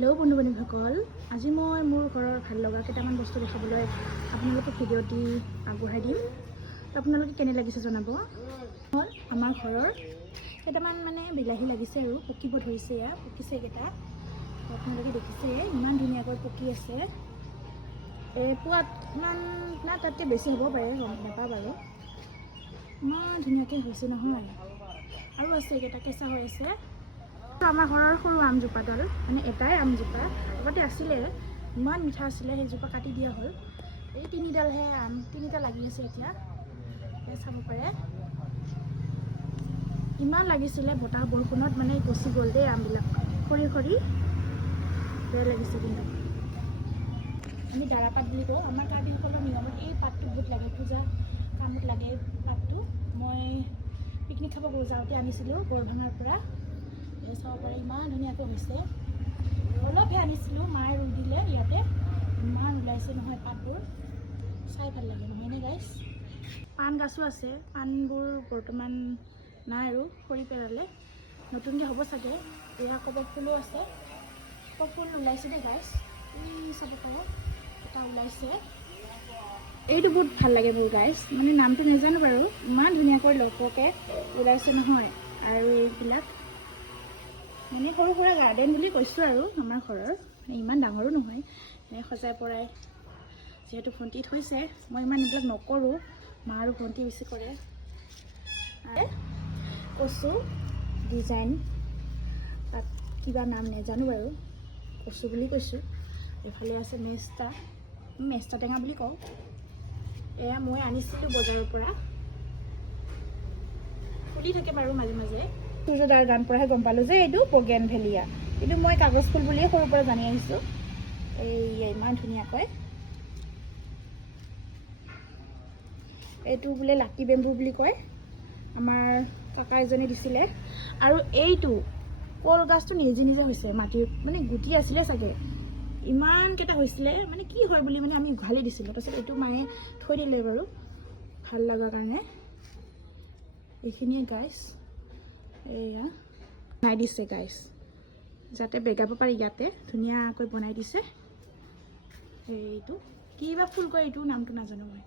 Hello' বন্ধু বান্ধৱীসকল, আজি মই মোৰ ঘৰৰ ভাল লগা কেইটামান বস্তু দেখাবলৈ আপোনালোকক ভিডিঅ'টি আগবঢ়াই দিম। আপোনালোকে কেনে লাগিছে জনাব। আমাৰ ঘৰৰ কেইটামান বিলাহী লাগিছে আৰু পকিব ধৰিছে। পকিছে এইকেইটা আপোনালোকে দেখিছে, ইমান ধুনীয়াকৈ পকি আছে। পোৱাত ইমান না তাতকৈ বেছি হ'ব পাৰে, গম নাপাওঁ বাৰু। ইমান ধুনীয়াকৈ হৈছে নহয়। আৰু আছে এইকেইটা কেঁচা হৈ আছে। আমাৰ ঘৰৰ সৰু আমজোপাডাল এটাই আমজোপা আগতে আছিলে, ইমান মিঠা আছিলে, সেইজোপা কাটি দিয়া হ'ল। এই তিনিডালহে আম, তিনিটা লাগি আছে এতিয়া, চাব পাৰে। ইমান লাগিছিলে, বতাহ বৰষুণত গছি গ'ল দেই আমবিলাক, সৰি সৰি বেয়া লাগিছে। কিন্তু আমি দাৰাপাত বুলি কওঁ, আমাৰ কাৰ্বিসকলৰ নিয়মত এই পাতটো বহুত লাগে, পূজা কামত লাগে এই পাতটো। মই পিকনিক খাব যাওঁতে আনিছিলোঁ বৰভাঙাৰ পৰা। চাব পাৰে ইমান ধুনীয়াকৈ হৈছে। অলপহে আনিছিলোঁ, মায়ে ৰুই দিলে ইয়াতে। ইমান ওলাইছে নহয় পাতবোৰ, চাই ভাল লাগে নহয়নে গাইছ। পাণ গছো আছে, পাণবোৰ বৰ্তমান নাই আৰু সৰি পেলালে, নতুনকৈ হ'ব চাগে। এয়া কপৌ ফুলো আছে, কপৌ ফুল ওলাইছে দেই গাইছ, চাব পাৰে এটা ওলাইছে। এইটো বহুত ভাল লাগে মোৰ গাইছ, নামটো নাজানো বাৰু। ইমান ধুনীয়াকৈ লহপহকৈ ওলাইছে নহয়। আৰু এইবিলাক সৰু সুৰা গাৰ্ডেন বুলি কৈছোঁ আৰু আমাৰ ঘৰৰ, ইমান ডাঙৰো নহয়। সজাই পৰাই যিহেতু ভণ্টি থৈছে, মই ইমান এইবিলাক নকৰোঁ, মা আৰু ভণ্টি বেছি কৰে। কচু ডিজাইন, তাত কিবা নাম নাজানো বাৰু, কচু বুলি কৈছোঁ। এইফালে আছে মেষ্টা টেঙা বুলি কওঁ। এয়া মই আনিছিলোঁ বজাৰৰ পৰা, ফুলি থাকে বাৰু মাজে মাজে। সূৰ্যদাৰ গান পৰাহে গম পালোঁ যে এইটো বগেনভেলিয়া, কিন্তু মই কাগজ ফুল বুলিয়ে সৰুৰ পৰা জানি আহিছোঁ। ইমান ধুনীয়াকৈ, এইটো বোলে লাকি বেম্বু বুলি কয়, আমাৰ কাকা এজনে দিছিলে। আৰু এইটো কলগছটো নিজে নিজে হৈছে, মাটিৰ গুটি আছিলে চাগে, ইমানকেইটা হৈছিলে। কি হয় বুলি আমি উঘালি দিছিলোঁ, তাৰপিছত এইটো মায়ে থৈ দিলে বাৰু ভাল লগাৰ কাৰণে। এইখিনিয়ে গাইছ, এয়া বনাই দিছে গাইছ, যাতে বেগাব পাৰি। ইয়াতে ধুনীয়াকৈ বনাই দিছে। এইটো কিবা ফুল কয়, এইটো নামটো নাজানো মই।